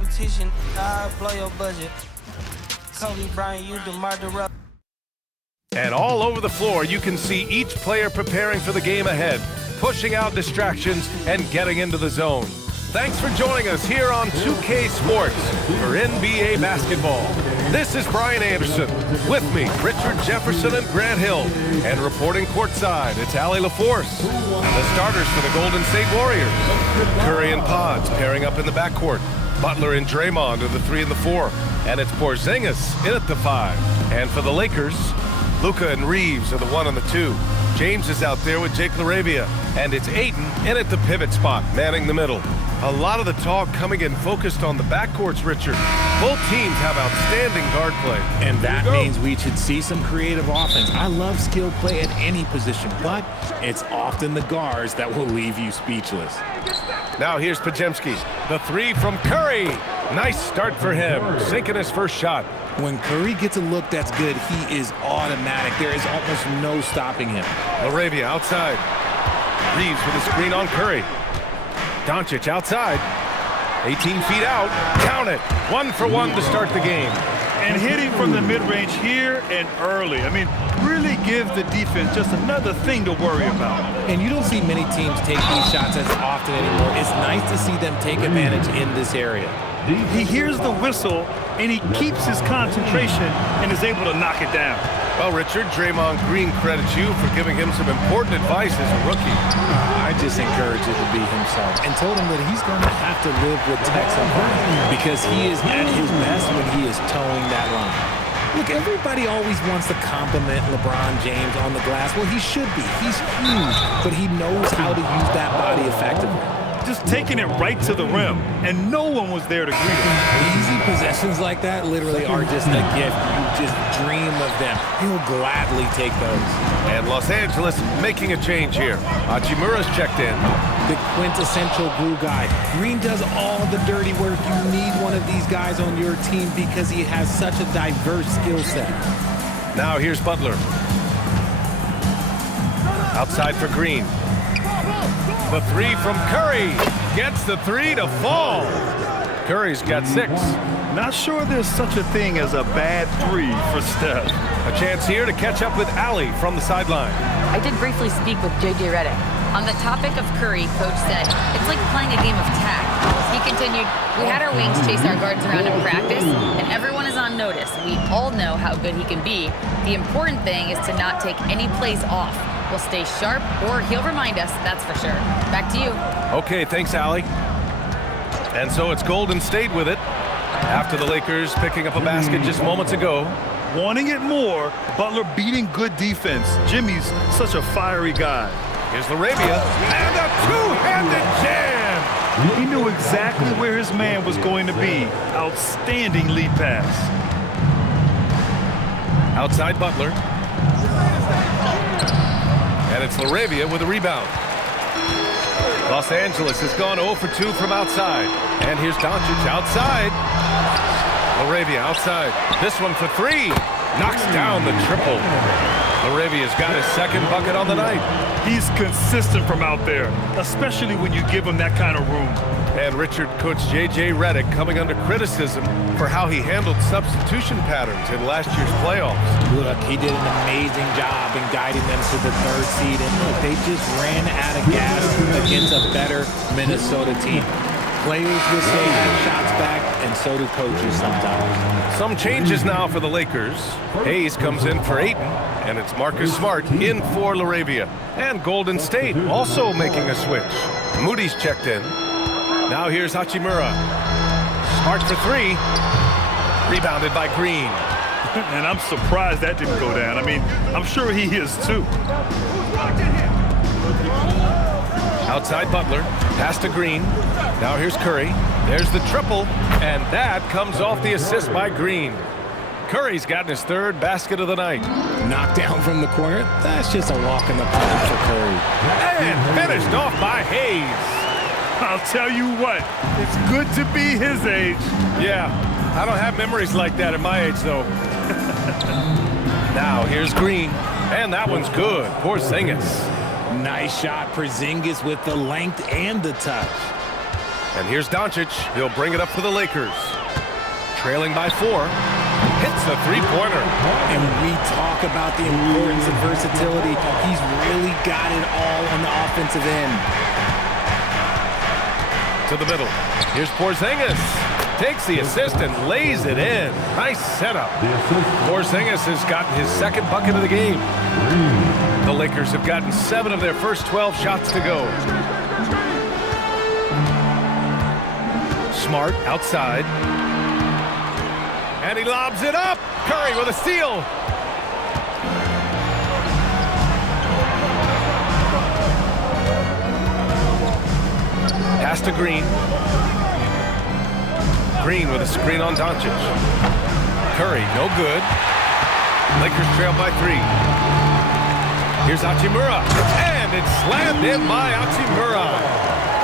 competition, I blow your budget. Kobe Bryant, you DeMar DeRozan. And all over the floor, you can see each player preparing for the game ahead, pushing out distractions and getting into the zone. Thanks for joining us here on 2K Sports for NBA basketball. This is Brian Anderson. With me, Richard Jefferson and Grant Hill. And reporting courtside, it's Allie LaForce. And the starters for the Golden State Warriors. Curry and Pods pairing up in the backcourt. Butler and Draymond are the 3 and the 4. And it's Porzingis in at the 5. And for the Lakers, Luka and Reeves are the 1 and the 2. James is out there with Jake LaRavia. And it's Ayton in at the pivot spot, manning the middle. A lot of the talk coming in focused on the backcourts, Richard. Both teams have outstanding guard play. And that means we should see some creative offense. I love skilled play at any position, but it's often the guards that will leave you speechless. Now here's Podziemski. The 3 from Curry. Nice start for him, sinking his first shot. When Curry gets a look that's good, he is automatic. There is almost no stopping him. LaRavia outside. Reeves with a screen on Curry. Doncic outside. 18 feet out. Count it. 1 for 1 to start the game. And hitting from the mid-range here and early. I mean, really give the defense just another thing to worry about. And you don't see many teams take these shots as often anymore. It's nice to see them take advantage in this area. He hears the whistle, and he keeps his concentration and is able to knock it down. Well, Richard, Draymond Green credits you for giving him some important advice as a rookie. I just encouraged him to be himself and told him that he's going to have to live with Tex on because he is at his best when he is towing that line. Look, everybody always wants to compliment LeBron James on the glass. Well, he should be. He's huge, but he knows how to use that body effectively. Just taking it right to the rim, and no one was there to greet him. Easy possessions like that literally are just a gift. You just dream of them. He'll gladly take those. And Los Angeles making a change here. Hachimura's checked in. The quintessential glue guy. Green does all the dirty work. You need one of these guys on your team because he has such a diverse skill set. Now here's Butler. Outside for Green. The 3 from Curry. Gets the 3 to fall. Curry's got 6. Not sure there's such a thing as a bad 3 for Steph. A chance here to catch up with Allie from the sideline. I did briefly speak with J.J. Redick. On the topic of Curry, Coach said, it's like playing a game of tag. He continued, we had our wings chase our guards around in practice, and everyone is on notice. We all know how good he can be. The important thing is to not take any plays off. We'll stay sharp, or he'll remind us, that's for sure. Back to you. Okay, thanks, Allie. And so it's Golden State with it. After the Lakers picking up a basket just moments ago. Wanting it more, Butler beating good defense. Jimmy's such a fiery guy. Here's LaRavia, and a two-handed jam! He knew exactly where his man was going to be. Outstanding lead pass. Outside Butler. And it's LaRavia with a rebound. Los Angeles has gone 0 for 2 from outside. And here's Doncic outside. LaRavia outside. This one for 3. Knocks down the triple. LaRavia's got his second bucket on the night. He's consistent from out there, especially when you give him that kind of room. And Richard, Coach J.J. Redick coming under criticism for how he handled substitution patterns in last year's playoffs. Look, he did an amazing job in guiding them to the 3rd seed. And look, they just ran out of gas against a better Minnesota team. Players will say have shots back, and so do coaches sometimes. Some changes now for the Lakers. Hayes comes in for Ayton, and it's Marcus Smart in for LaRavia. And Golden State also making a switch. Moody's checked in. Now here's Hachimura. Smart for 3. Rebounded by Green. And I'm surprised that didn't go down. I mean, I'm sure he is too. Outside Butler, pass to Green. Now here's Curry. There's the triple, and that comes off the assist by Green. Curry's gotten his 3rd basket of the night. Knocked down from the corner. That's just a walk in the park for Curry. And finished off by Hayes. I'll tell you what, it's good to be his age. Yeah, I don't have memories like that at my age, though. Now here's Green, and that one's good. Porzingis. Nice shot, Porzingis with the length and the touch. And here's Doncic. He'll bring it up for the Lakers. Trailing by 4. Hits a three-pointer. And when we talk about the importance of versatility, he's really got it all on the offensive end. To the middle. Here's Porzingis. Takes the assist and lays it in. Nice setup. Porzingis has gotten his second bucket of the game. The Lakers have gotten 7 of their first 12 shots to go. Smart outside. And he lobs it up. Curry with a steal. Pass to Green. Green with a screen on Doncic. Curry, no good. Lakers trail by 3. Here's Hachimura. And it's slammed in by Hachimura.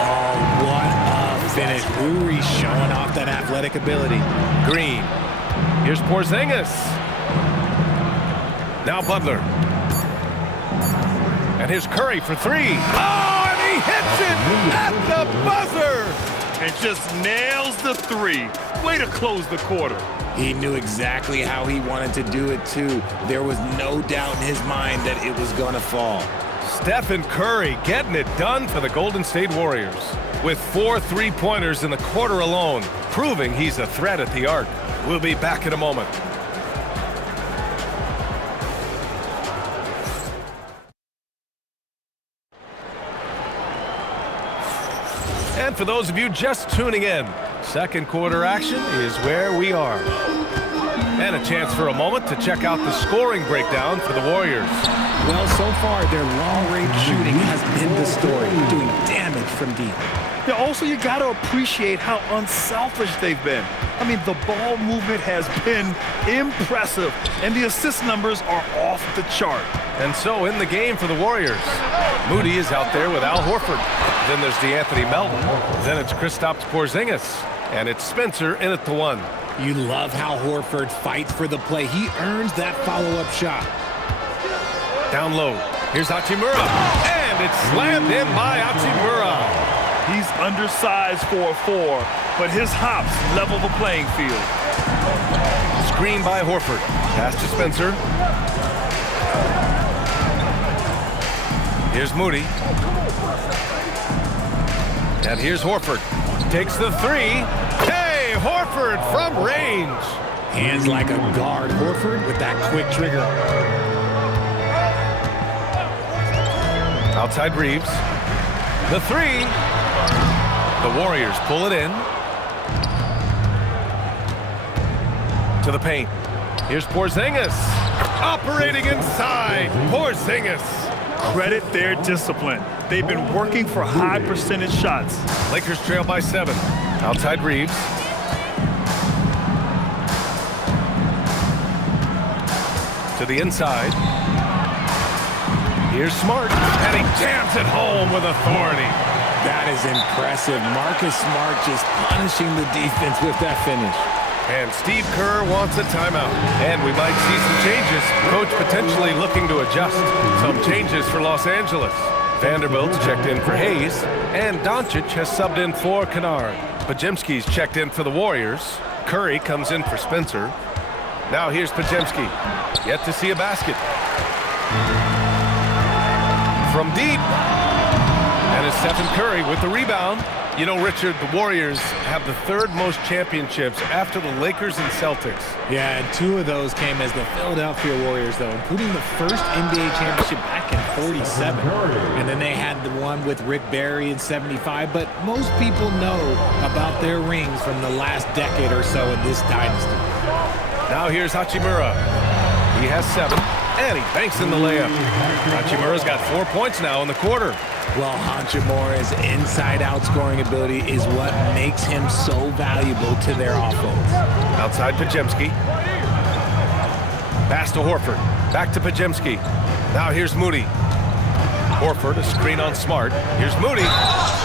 Oh, what a finish. Uri showing off that athletic ability. Green. Here's Porzingis. Now Butler. And here's Curry for 3. Oh, and he hits it at the buzzer. And just nails the 3. Way to close the quarter. He knew exactly how he wanted to do it, too. There was no doubt in his mind that it was going to fall. Stephen Curry getting it done for the Golden State Warriors with 4 3-pointers in the quarter alone, proving he's a threat at the arc. We'll be back in a moment. And for those of you just tuning in, second quarter action is where we are. And a chance for a moment to check out the scoring breakdown for the Warriors. Well, so far, their long-range shooting has been the story, doing damage from deep. Yeah, also, you got to appreciate how unselfish they've been. I mean, the ball movement has been impressive, and the assist numbers are off the chart. And so in the game for the Warriors, Moody is out there with Al Horford. Then there's DeAnthony Melton. Then it's Kristaps Porzingis. And it's Spencer in at the 1. You love how Horford fights for the play. He earns that follow-up shot. Down low. Here's Hachimura. And it's slammed in by Hachimura. He's undersized for a 4, but his hops level the playing field. Screen by Horford. Pass to Spencer. Here's Moody. And here's Horford. Takes the 3. Hey, Horford from range. Hands like a guard. Horford with that quick trigger. Outside Reeves. The 3. The Warriors pull it in. To the paint. Here's Porzingis. Operating inside. Porzingis. Credit their discipline. They've been working for high percentage shots. Lakers trail by 7. Outside Reeves. To the inside. Here's Smart. And he jams it home with authority. That is impressive. Marcus Smart just punishing the defense with that finish. And Steve Kerr wants a timeout. And we might see some changes. Coach potentially looking to adjust. Some changes for Los Angeles. Vanderbilt's checked in for Hayes. And Doncic has subbed in for Kennard. Podziemski's checked in for the Warriors. Curry comes in for Spencer. Now here's Podziemski. Yet to see a basket. From deep. And it's Stephen Curry with the rebound. You know, Richard, the Warriors have the 3rd most championships after the Lakers and Celtics. Yeah, and 2 of those came as the Philadelphia Warriors, though, including the first NBA championship back in '47. And then they had the one with Rick Barry in '75. But most people know about their rings from the last decade or so in this dynasty. Now here's Hachimura. He has 7, and he banks in the layup. Hachimura's got 4 points now in the quarter. Well, Hachimura's inside-out scoring ability is what makes him so valuable to their offense. Outside Podziemski. Pass to Horford. Back to Podziemski. Now here's Moody. Horford, a screen on Smart. Here's Moody,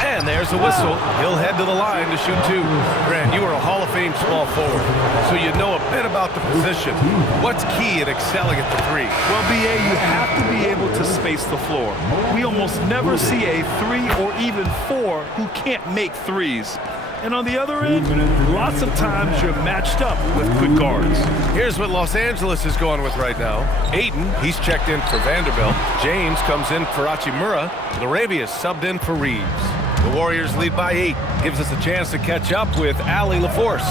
and there's a whistle. He'll head to the line to shoot two. Grant, you are a Hall of Fame small forward, so you know a bit about the position. What's key in excelling at the three? Well, BA, you have to be able to space the floor. We almost never see a 3 or even 4 who can't make threes. And on the other end, lots of times you're matched up with quick guards. Here's what Los Angeles is going with right now. Ayton, he's checked in for Vanderbilt. James comes in for Hachimura. Laravia subbed in for Reeves. The Warriors lead by 8. Gives us a chance to catch up with Ali LaForce.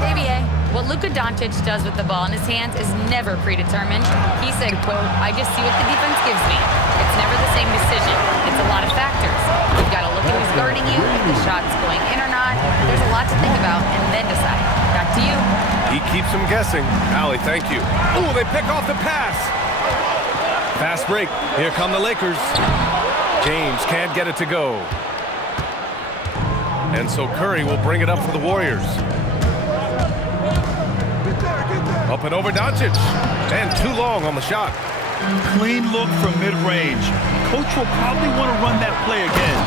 Hey, BA. What Luka Doncic does with the ball in his hands is never predetermined. He said, quote, "I just see what the defense gives me. It's never the same decision. It's a lot of factors. You've got to look at who's guarding you, if the shot's going in or not. There's a lot to think about, and then decide. Back to you." He keeps them guessing. Ali, thank you. Ooh, they pick off the pass. Fast break. Here come the Lakers. James can't get it to go. And so Curry will bring it up for the Warriors. Up and over Doncic. And too long on the shot. Clean look from mid-range. Coach will probably want to run that play again.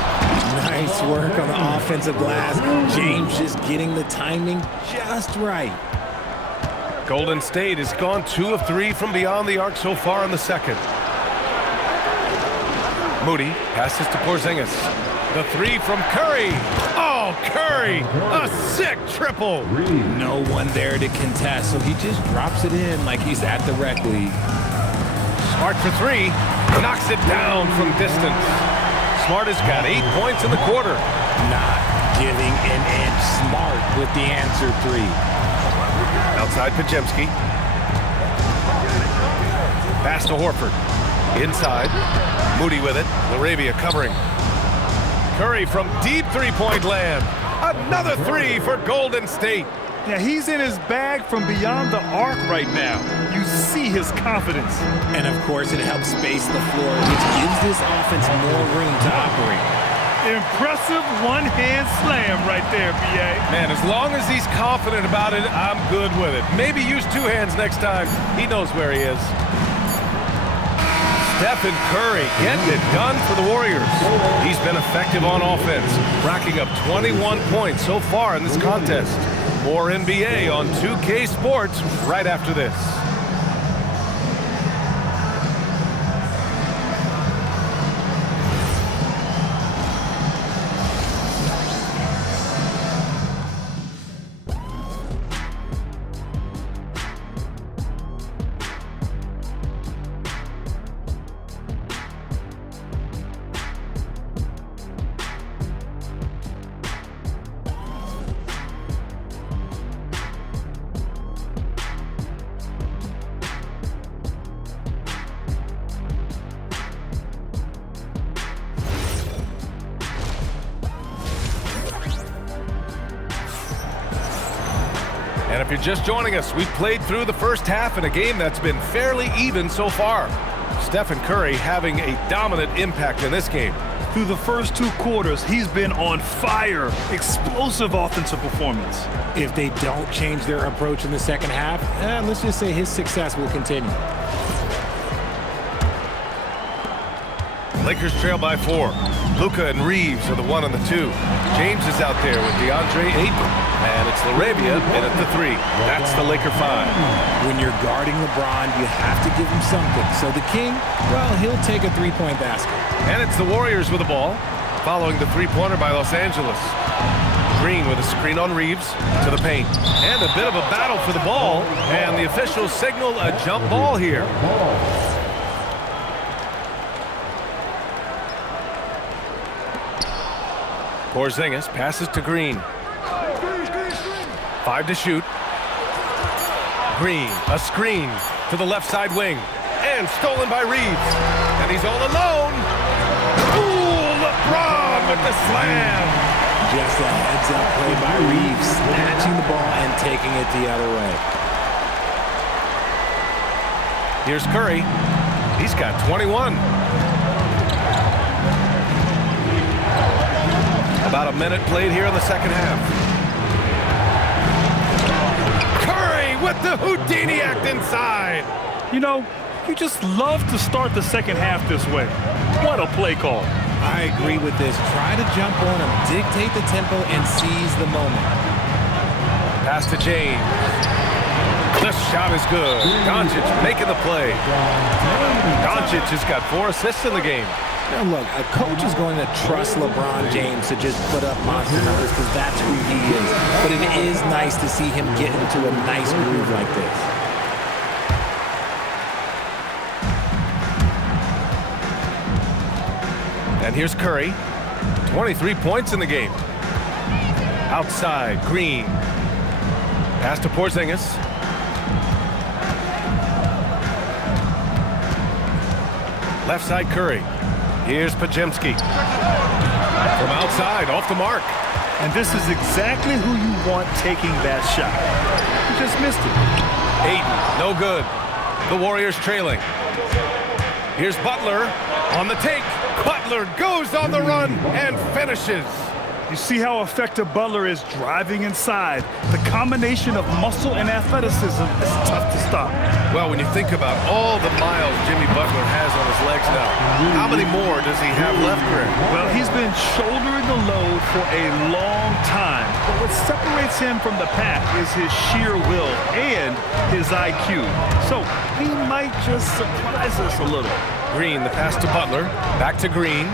Nice work on the offensive glass. James just getting the timing just right. Golden State has gone 2 of 3 from beyond the arc so far in the second. Moody passes to Porzingis. The 3 from Curry. Oh, Curry! A sick triple. No one there to contest, so he just drops it in like he's at the rec league. Smart for 3. Knocks it down from distance. Smart has got 8 points in the quarter. Not giving an inch. Smart with the answer 3. Outside Pajemski. Pass to Horford. Inside. Moody with it. Laravia covering. Curry from deep three-point land. Another 3 for Golden State. Yeah, he's in his bag from beyond the arc right now. You see his confidence. And of course, it helps space the floor, which gives this offense more room to operate. Impressive one-hand slam right there, BA. Man, as long as he's confident about it, I'm good with it. Maybe use 2 hands next time. He knows where he is. Stephen Curry getting it done for the Warriors. He's been effective on offense, racking up 21 points so far in this contest. More NBA on 2K Sports right after this. And if you're just joining us, we've played through the first half in a game that's been fairly even so far. Stephen Curry having a dominant impact in this game. Through the first 2 quarters, he's been on fire. Explosive offensive performance. If they don't change their approach in the second half, let's just say his success will continue. Lakers trail by 4. Luka and Reeves are the 1 and the 2. James is out there with DeAndre Ayton. And it's Laravia in at the 3. That's the Laker 5. When you're guarding LeBron, you have to give him something. So the King, well, he'll take a 3-point basket. And it's the Warriors with the ball, following the 3-pointer by Los Angeles. Green with a screen on Reeves to the paint. And a bit of a battle for the ball. And the officials signal a jump ball here. Porzingis passes to Green. 5 to shoot. Green, a screen to the left side wing. And stolen by Reeves. And he's all alone. Ooh, LeBron with the slam. Just a heads-up play by Reeves, snatching the ball and taking it the other way. Here's Curry. He's got 21. About a minute played here in the second half. Curry with the Houdini act inside. You know, You just love to start the second half this way. What a play call. I agree with this. Try to jump on him, dictate the tempo, and seize the moment. Pass to James. This shot is good. Doncic making the play. Doncic has got 4 assists in the game. Now look, a coach is going to trust LeBron James to just put up monster numbers because that's who he is. But it is nice to see him get into a nice groove like this. And here's Curry. 23 points in the game. Outside, Green. Pass to Porzingis. Left side, Curry. Here's Pajemski. From outside, off the mark. And this is exactly who you want taking that shot. You just missed it. Ayton, no good. The Warriors trailing. Here's Butler on the take. Butler goes on the run and finishes. You see how effective Butler is driving inside. The combination of muscle and athleticism is tough to stop. Well, when you think about all the miles Jimmy Butler has on his legs now, how many more does he have left, Greg? Well, he's been shouldering the load for a long time. But what separates him from the pack is his sheer will and his IQ. So he might just surprise us a little. Green, the pass to Butler. Back to Green.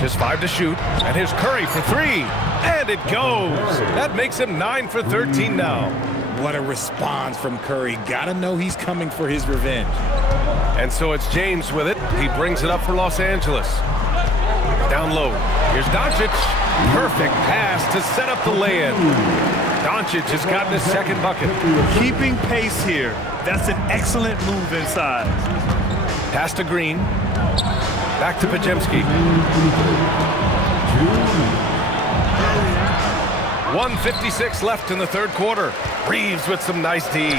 Just 5 to shoot. And here's Curry for 3. And it goes. That makes him 9 for 13 now. What a response from Curry. Gotta know he's coming for his revenge. And so it's James with it. He brings it up for Los Angeles. Down low. Here's Doncic. Perfect pass to set up the lay-in. Doncic has gotten his second bucket. Keeping pace here. That's an excellent move inside. Pass to Green. Back to Pajemski. 1:56 left in the third quarter. Reeves with some nice D.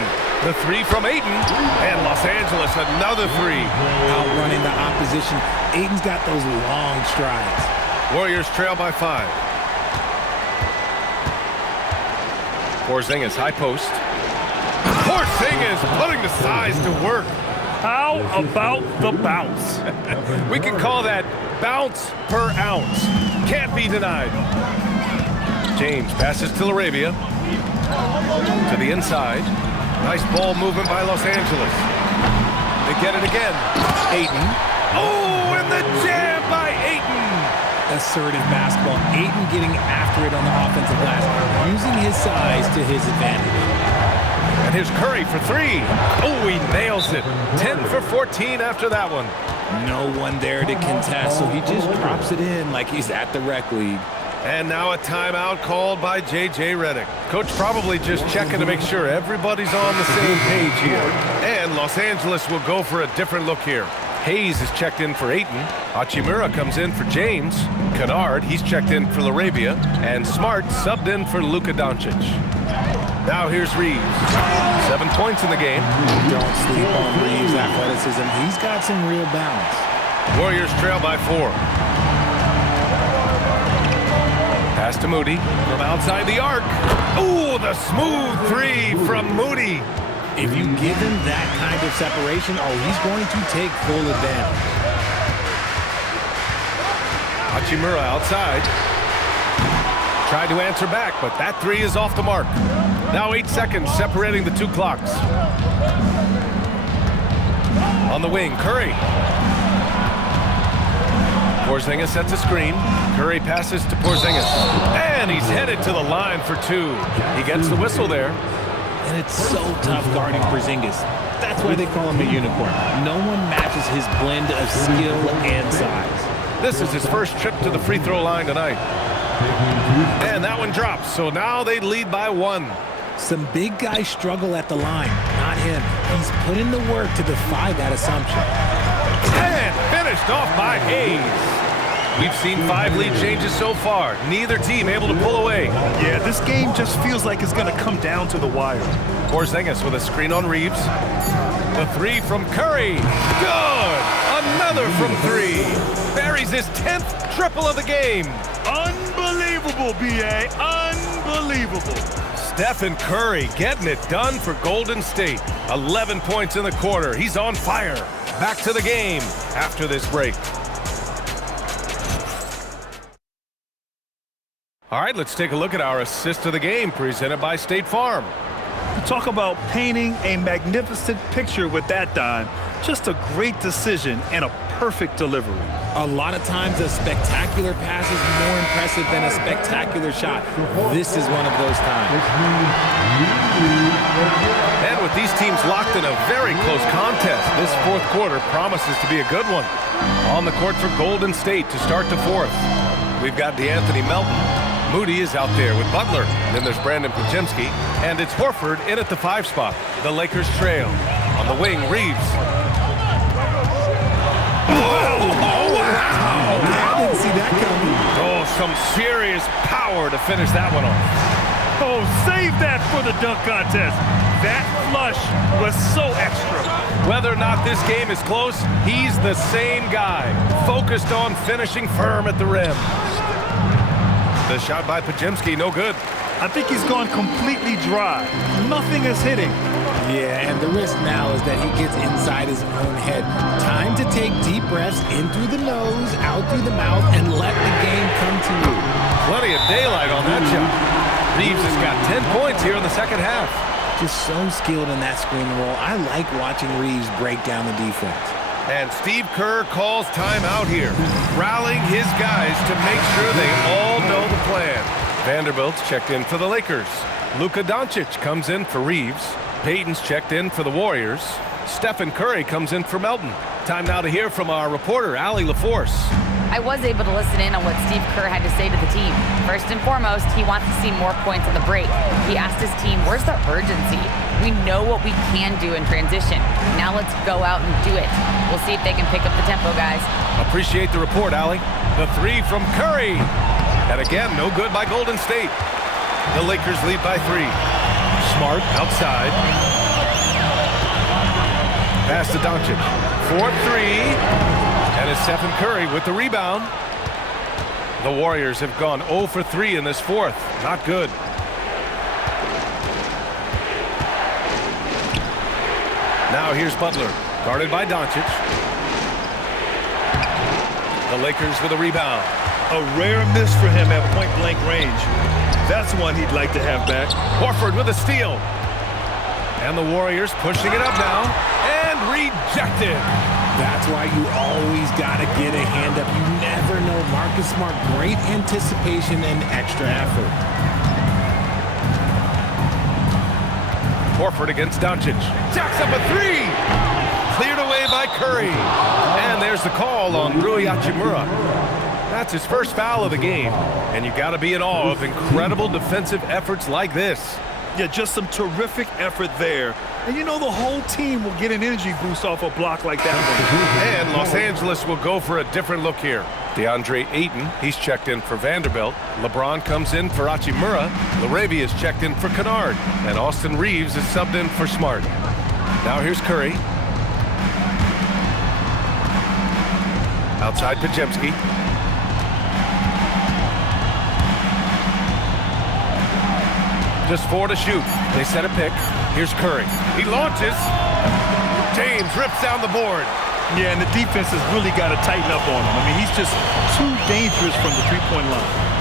The 3 from Ayton. And Los Angeles another 3. Outrunning the opposition. Ayton's got those long strides. Warriors trail by 5. Porzingis, high post. Porzingis putting the size to work. How about the bounce? We can call that bounce per ounce. Can't be denied. James passes to Arabia. To the inside. Nice ball movement by Los Angeles. They get it again. Ayton. Oh, and the jam by Ayton. Assertive basketball. Ayton getting after it on the offensive glass, using his size to his advantage. And here's Curry for 3. Oh, he nails it. 10 for 14 after that one. No one there to contest, so he just drops it in like he's at the rec league. And now a timeout called by J.J. Redick. Coach probably just checking to make sure everybody's on the same page here. And Los Angeles will go for a different look here. Hayes is checked in for Ayton. Hachimura comes in for James. Kennard, he's checked in for Arabia. And Smart subbed in for Luka Doncic. Now here's Reeves. 7 points in the game. Don't sleep on Reeves' athleticism. He's got some real balance. Warriors trail by 4. Pass to Moody from outside the arc. Ooh, the smooth 3 from Moody. If you give him that kind of separation, he's going to take full advantage. Hachimura outside. Tried to answer back, but that 3 is off the mark. Now 8 seconds separating the 2 clocks. On the wing, Curry. Porzingis sets a screen. Curry passes to Porzingis. And he's headed to the line for 2. He gets the whistle there. And it's so tough guarding Porzingis. That's why they call him a unicorn. No one matches his blend of skill and size. This is his first trip to the free throw line tonight. And that one drops, so now they lead by 1. Some big guys struggle at the line, not him. He's put in the work to defy that assumption. And finished off by Hayes. We've seen 5 lead changes so far. Neither team able to pull away. Yeah, this game just feels like it's going to come down to the wire. Porzingis with a screen on Reeves. The 3 from Curry. Good. Another from 3. Buries his 10th triple of the game. Unbelievable, B.A. Unbelievable. Stephen Curry getting it done for Golden State. 11 points in the quarter. He's on fire. Back to the game after this break. All right, let's take a look at our assist of the game presented by State Farm. Talk about painting a magnificent picture with that dime. Just a great decision and a perfect delivery. A lot of times a spectacular pass is more impressive than a spectacular shot. This is one of those times. And with these teams locked in a very close contest, this fourth quarter promises to be a good one. On the court for Golden State to start the fourth, we've got DeAnthony Melton. Moody is out there with Butler. Then there's Brandon Podziemski. And it's Horford in at the 5 spot. The Lakers trail. On the wing, Reeves. Oh, wow! I didn't see that coming. Oh, some serious power to finish that one off. Oh, save that for the dunk contest. That flush was so extra. Whether or not this game is close, he's the same guy. Focused on finishing firm at the rim. The shot by Podziemski, no good. I think he's gone completely dry. Nothing is hitting. Yeah, and the risk now is that he gets inside his own head. Time to take deep breaths in through the nose, out through the mouth, and let the game come to you. Plenty of daylight on that shot. Reeves has got 10 points here in the second half. Just so skilled in that screen roll. I like watching Reeves break down the defense. And Steve Kerr calls timeout here, rallying his guys to make sure they all know the plan. Vanderbilt's checked in for the Lakers. Luka Doncic comes in for Reeves. Payton's checked in for the Warriors. Stephen Curry comes in for Melton. Time now to hear from our reporter, Allie LaForce. I was able to listen in on what Steve Kerr had to say to the team. First and foremost, he wants to see more points on the break. He asked his team, where's the urgency? We know what we can do in transition. Now let's go out and do it. We'll see if they can pick up the tempo, guys. Appreciate the report, Allie. The 3 from Curry. And again, no good by Golden State. The Lakers lead by 3. Smart outside. Pass to Doncic. 4-3. And it's Stephen Curry with the rebound. The Warriors have gone 0 for 3 in this fourth. Not good. Now here's Butler, guarded by Doncic. The Lakers with a rebound. A rare miss for him at point-blank range. That's one he'd like to have back. Horford with a steal. And the Warriors pushing it up now. And rejected. That's why you always got to get a hand up. You never know. Marcus Smart, great anticipation and extra effort. Horford against Doncic. Jacks up a 3. Cleared away by Curry. And there's the call on Rui Hachimura. That's his first foul of the game. And you got to be in awe of incredible defensive efforts like this. Yeah, just some terrific effort there. And you know the whole team will get an energy boost off a block like that one. And Los Angeles will go for a different look here. DeAndre Ayton, he's checked in for Vanderbilt. LeBron comes in for Hachimura. Laravia is checked in for Kennard. And Austin Reeves is subbed in for Smart. Now here's Curry. Outside Podziemski. Just 4 to shoot. They set a pick. Here's Curry. He launches. James rips down the board. Yeah, and the defense has really got to tighten up on him. I mean, he's just too dangerous from the three-point line.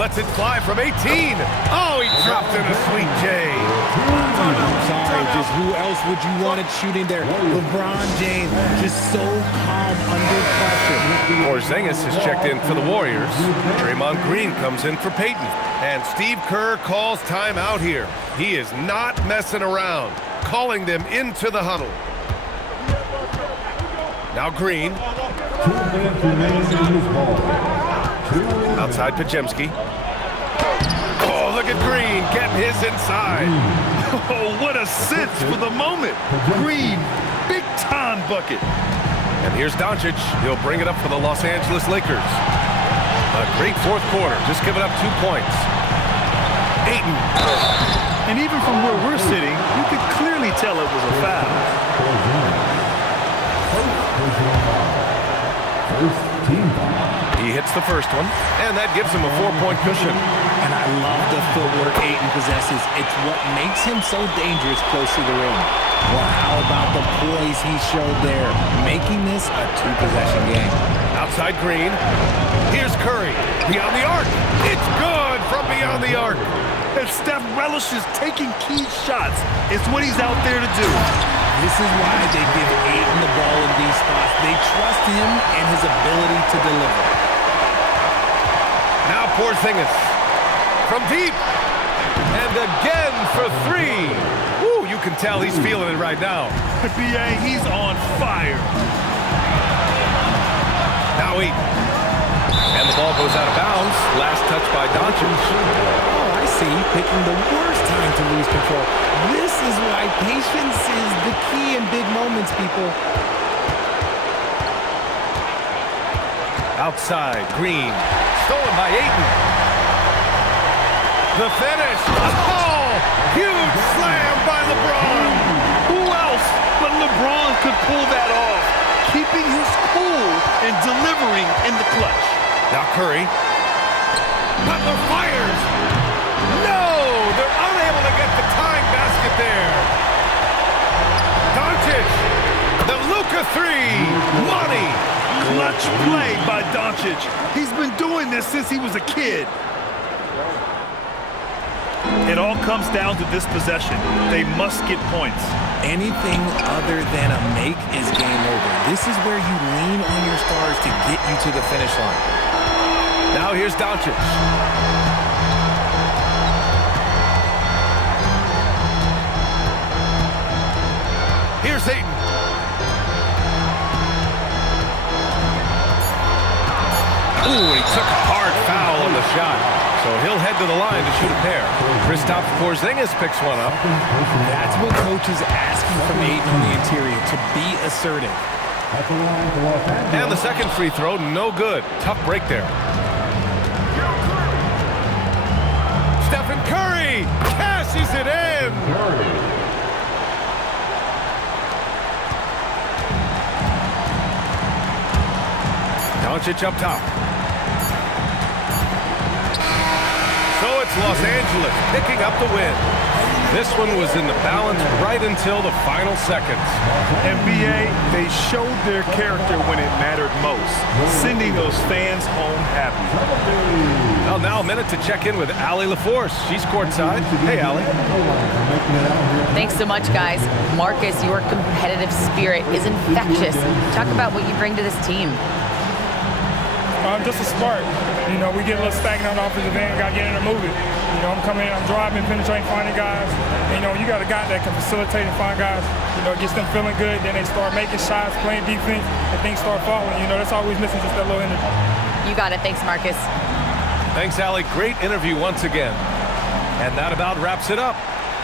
Lets it fly from 18. Oh, he dropped in a sweet J. I'm sorry, just who else would you want it shooting there? LeBron James, just so calm under pressure. Porzingis is checked in for the Warriors. Draymond Green comes in for Payton. And Steve Kerr calls timeout here. He is not messing around, calling them into the huddle. Now Green. Outside Podziemski. Oh, look at Green getting his inside. Oh, what a sense for the moment. Green, big-time bucket. And here's Doncic. He'll bring it up for the Los Angeles Lakers. A great fourth quarter, just giving up 2 points. Ayton. And even from where we're sitting, you could clearly tell it was a foul. He hits the first one, and that gives him a 4-point cushion. And I love the footwork Ayton possesses. It's what makes him so dangerous close to the rim. Well, how about the poise he showed there, making this a two-possession game. Outside Green. Here's Curry. Beyond the arc. It's good from beyond the arc. And Steph relishes taking key shots. It's what he's out there to do. This is why they give Ayton the ball in these spots. They trust him and his ability to deliver. Now Porzingis from deep. And again for three. Woo, you can tell he's feeling it right now. BA, he's on fire. Now Ayton. And the ball goes out of bounds. Last touch by Doncic. Oh, I see. Picking the worst time to lose control. This is why patience is the key in big moments, people. Outside, Green. Stolen by Ayton. The finish. Oh! Huge slam by LeBron. Who else but LeBron could pull that off? Keeping his cool and delivering in the clutch. Now Curry. Butler fires. No! They're unable to get the tying basket there. Doncic. The Luka three. Money. Clutch play by Doncic. He's been doing this since he was a kid. It all comes down to this possession. They must get points. Anything other than a make is game over. This is where you lean on your stars to get you to the finish line. Now here's Doncic. Here's Ayton. Ooh, he took a hard foul on the shot. So he'll head to the line to shoot a pair. Kristaps Porzingis picks one up. That's what coach is asking from Ayton on the interior, to be assertive. And the second free throw, no good. Tough break there. Stephen Curry cashes it in. Doncic up top. So it's Los Angeles picking up the win. This one was in the balance right until the final seconds. NBA, they showed their character when it mattered most, sending those fans home happy. Well, now a minute to check in with Allie LaForce. She's courtside. Hey, Allie. Thanks so much, guys. Marcus, your competitive spirit is infectious. Talk about what you bring to this team. Just a spark. You know, we get a little stagnant on the offensive end, got to get in and move it. You know, I'm coming in, I'm driving, penetrating, finding guys. And, you know, you got a guy that can facilitate and find guys. You know, it gets them feeling good, then they start making shots, playing defense, and things start falling. You know, that's always missing, just that little energy. You got it. Thanks, Marcus. Thanks, Allie. Great interview once again. And that about wraps it up.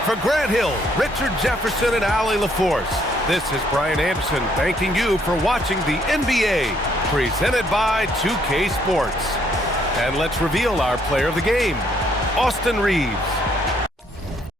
For Grant Hill, Richard Jefferson, and Allie LaForce, this is Brian Anderson thanking you for watching the NBA, presented by 2K Sports. And let's reveal our player of the game, Austin Reeves.